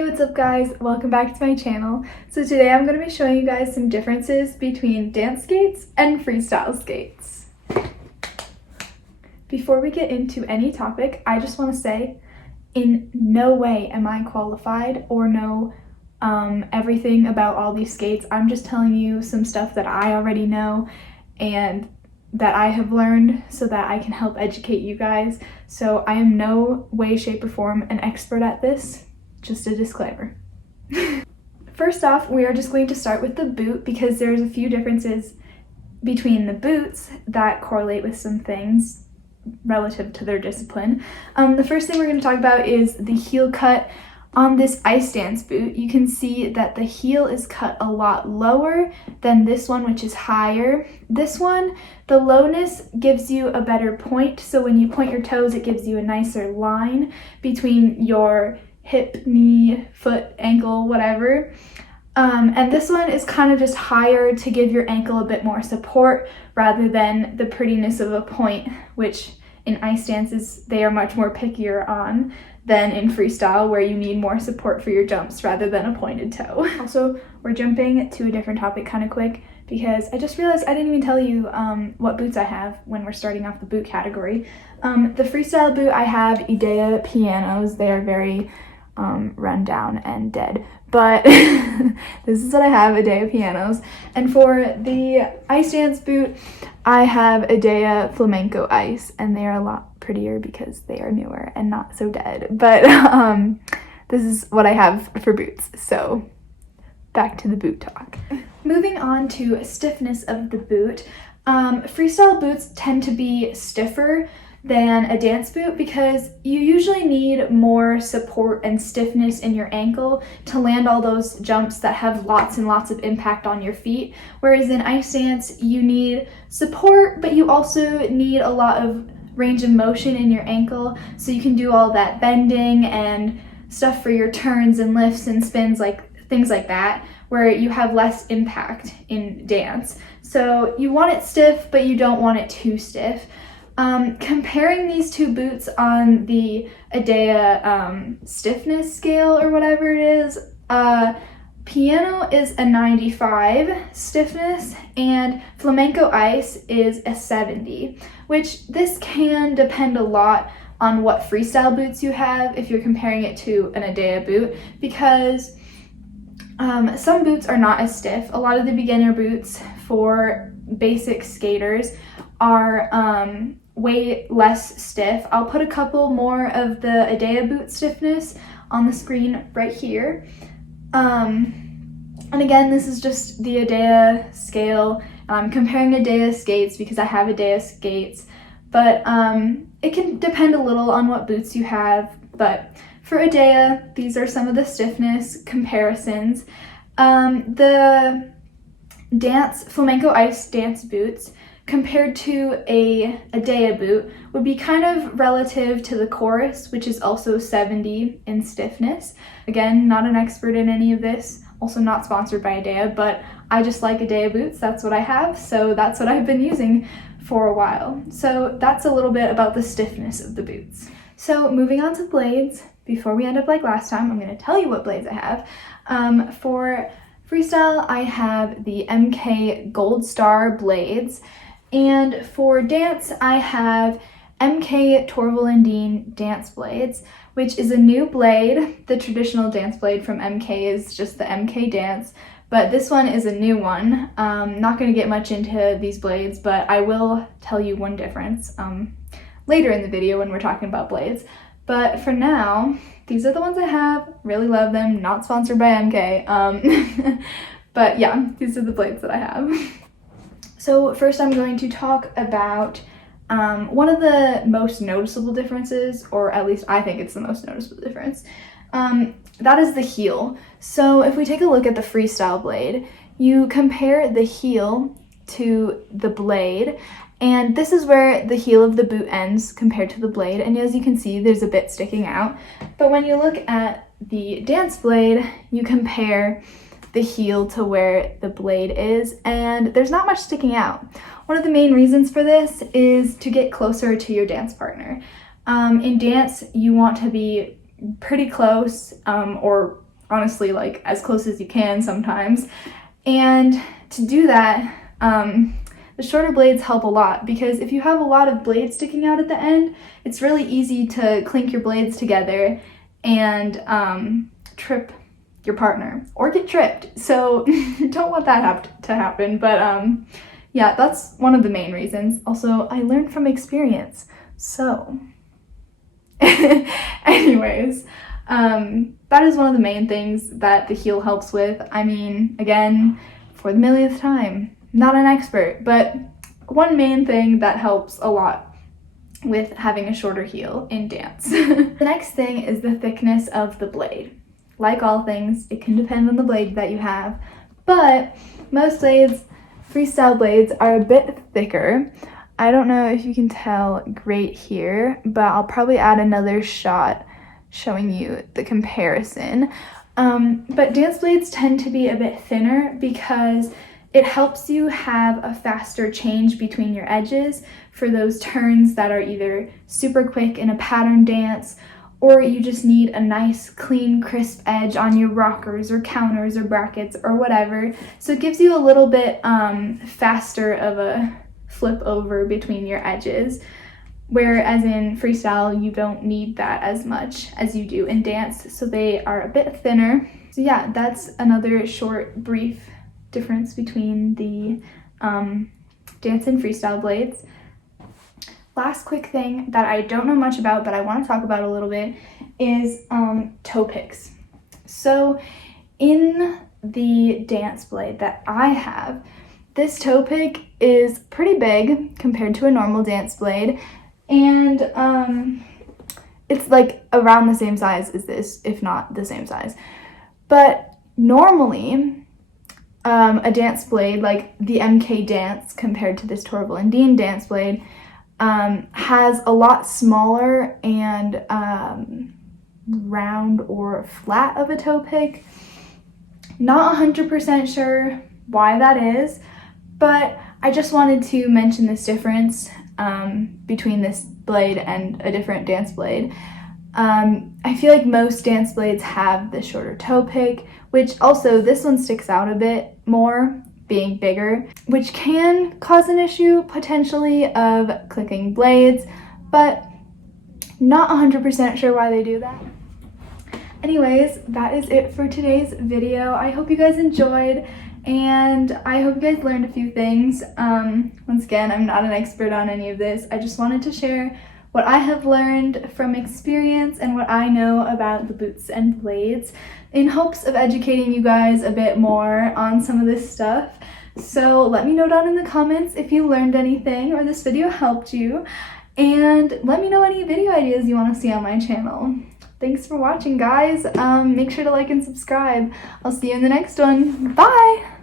Hey, what's up guys? Welcome back to my channel. So today I'm going to be showing you guys some differences between dance skates and freestyle skates. Before we get into any topic, I just want to say in no way am I qualified or know everything about all these skates. I'm just telling you some stuff that I already know and that I have learned so that I can help educate you guys. So I am no way, shape, or form an expert at this. Just a disclaimer. First off, we are just going to start with the boot because there's a few differences between the boots that correlate with some things relative to their discipline. The first thing we're going to talk about is the heel cut. On this ice dance boot, you can see that the heel is cut a lot lower than this one, which is higher. This one, the lowness gives you a better point, so when you point your toes, it gives you a nicer line between your hip, knee, foot, ankle, whatever. And this one is kind of just higher to give your ankle a bit more support rather than the prettiness of a point, which in ice dances they are much more pickier on than in freestyle, where you need more support for your jumps rather than a pointed toe. Also, we're jumping to a different topic kind of quick because I just realized I didn't even tell you what boots I have when we're starting off the boot category. The freestyle boot, I have Idea pianos. They are very run down and dead, but this is what I have, Idea pianos. And for the ice dance boot, I have Idea flamenco ice, and they are a lot prettier because they are newer and not so dead. But this is what I have for boots. So back to the boot talk. Moving on to stiffness of the boot. Freestyle boots tend to be stiffer than a dance boot because you usually need more support and stiffness in your ankle to land all those jumps that have lots and lots of impact on your feet. Whereas in ice dance, you need support, but you also need a lot of range of motion in your ankle so you can do all that bending and stuff for your turns and lifts and spins, like things like that, where you have less impact in dance. So you want it stiff, but you don't want it too stiff. Comparing these two boots on the Idea stiffness scale or whatever it is, piano is a 95 stiffness and flamenco ice is a 70, which this can depend a lot on what freestyle boots you have if you're comparing it to an Idea boot, because some boots are not as stiff. A lot of the beginner boots for basic skaters are way less stiff. I'll put a couple more of the Idea boot stiffness on the screen right here. And again, this is just the Idea scale. I'm comparing Idea skates because I have Idea skates, but it can depend a little on what boots you have. But for Idea, these are some of the stiffness comparisons. The flamenco ice dance boots compared to a Idea boot would be kind of relative to the chorus, which is also 70 in stiffness. Again, not an expert in any of this, also not sponsored by Idea, but I just like Idea boots. That's what I have, so that's what I've been using for a while. So that's a little bit about the stiffness of the boots. So moving on to blades, before we end up like last time, I'm going to tell you what blades I have. For freestyle, I have the MK Gold Star blades. And for dance, I have MK Torval and Dean dance blades, which is a new blade. The traditional dance blade from MK is just the MK dance, but this one is a new one. Not going to get much into these blades, but I will tell you one difference later in the video when we're talking about blades. But for now, these are the ones I have. Really love them. Not sponsored by MK. But yeah, these are the blades that I have. So first I'm going to talk about one of the most noticeable differences, or at least I think it's the most noticeable difference. That is the heel. So if we take a look at the freestyle blade, you compare the heel to the blade, and this is where the heel of the boot ends compared to the blade, and as you can see, there's a bit sticking out. But when you look at the dance blade, you compare the heel to where the blade is, and there's not much sticking out. One of the main reasons for this is to get closer to your dance partner. In dance, you want to be pretty close, or honestly, like as close as you can sometimes. And to do that, the shorter blades help a lot, because if you have a lot of blades sticking out at the end, it's really easy to clink your blades together and trip your partner or get tripped. So don't want that to happen. But yeah, that's one of the main reasons. Also, I learned from experience. So anyways, that is one of the main things that the heel helps with. I mean, again, for the millionth time, not an expert, but one main thing that helps a lot with having a shorter heel in dance. The next thing is the thickness of the blade. Like all things, it can depend on the blade that you have, but most blades, freestyle blades, are a bit thicker. I don't know if you can tell great here, but I'll probably add another shot showing you the comparison. But dance blades tend to be a bit thinner because it helps you have a faster change between your edges for those turns that are either super quick in a pattern dance, or you just need a nice, clean, crisp edge on your rockers or counters or brackets or whatever. So it gives you a little bit faster of a flip over between your edges. Whereas in freestyle, you don't need that as much as you do in dance, so they are a bit thinner. So yeah, that's another short, brief difference between the dance and freestyle blades. Last quick thing that I don't know much about, but I want to talk about a little bit, is toe picks. So in the dance blade that I have, this toe pick is pretty big compared to a normal dance blade, and it's like around the same size as this, if not the same size. But normally, a dance blade like the MK Dance compared to this Torval and Dean dance blade has a lot smaller and round or flat of a toe pick. Not 100% sure why that is, but I just wanted to mention this difference between this blade and a different dance blade. I feel like most dance blades have the shorter toe pick, which also this one sticks out a bit more, being bigger, which can cause an issue potentially of clicking blades, but not 100% sure why they do that. Anyways, that is it for today's video. I hope you guys enjoyed, and I hope you guys learned a few things. Once again, I'm not an expert on any of this. I just wanted to share what I have learned from experience and what I know about the boots and blades, in hopes of educating you guys a bit more on some of this stuff. So let me know down in the comments if you learned anything or this video helped you, and let me know any video ideas you want to see on my channel. Thanks for watching, guys. Make sure to like and subscribe. I'll see you in the next one. Bye!